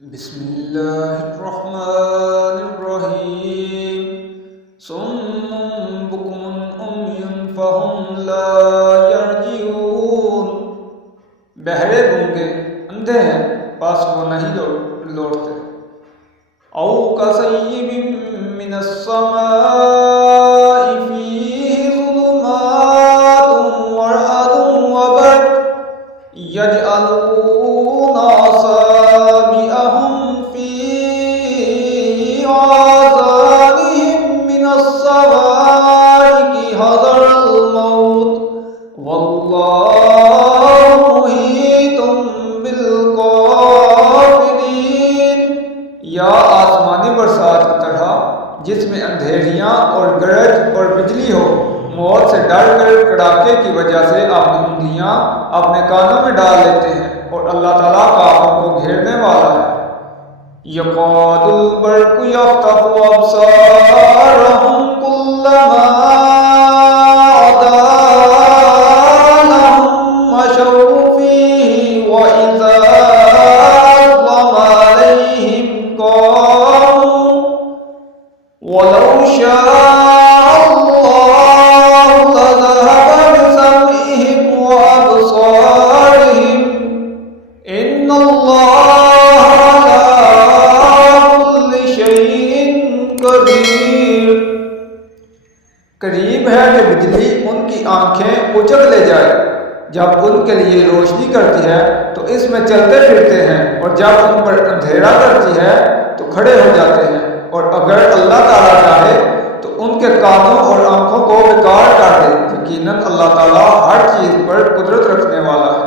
بسم اللہ الرحمن الرحیم صم بکم عمی فہم لا یرجعون، بہرے گونگے اندھے ہیں پاس وہ نہیں لوٹتے۔ او کصیب من السماء فیہ ظلمات ورعد وبرق یجعلون اصابعهم فی آذانهم من الصواعق حذر الموت واللہ محیط بالکافرین۔ یا آسمانی برسات کی طرح جس میں اندھیریاں اور گرج اور بجلی ہو، موت سے ڈر کر کڑاکے کی وجہ سے اپنی انگلیاں اپنے کانوں میں ڈال لیتے ہیں، اور اللہ تعالیٰ کافروں کو گھیرنے والا ہے۔ یقاد البرق یخطف ابصارهم کلما اضاء لهم مشوا فیہ واذا اظلم علیہم قاموا ولو شاء اللہ لذهب بسمعهم وابصارهم ان اللہ قریب ہے کہ بجلی ان کی آنکھیں اچک لے جائے، جب ان کے لیے روشنی کرتی ہے تو اس میں چلتے پھرتے ہیں، اور جب ان پر اندھیرا کرتی ہے تو کھڑے ہو جاتے ہیں، اور اگر اللہ تعالیٰ چاہے تو ان کے کانوں اور آنکھوں کو بیکار کر دے۔ یقیناً اللہ تعالیٰ ہر چیز پر قدرت رکھنے والا ہے۔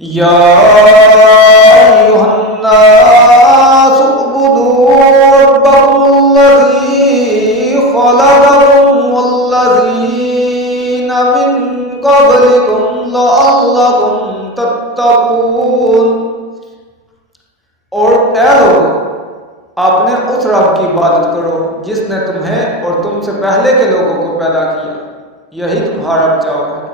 یا ایھا الناس اعبدوا ربکم الذی خلقکم والذین من قبلکم لعلکم تتقون۔ اور اے لوگ، اپنے اس رب کی عبادت کرو جس نے تمہیں اور تم سے پہلے کے لوگوں کو پیدا کیا، یہی تمہارا بچاؤ ہے۔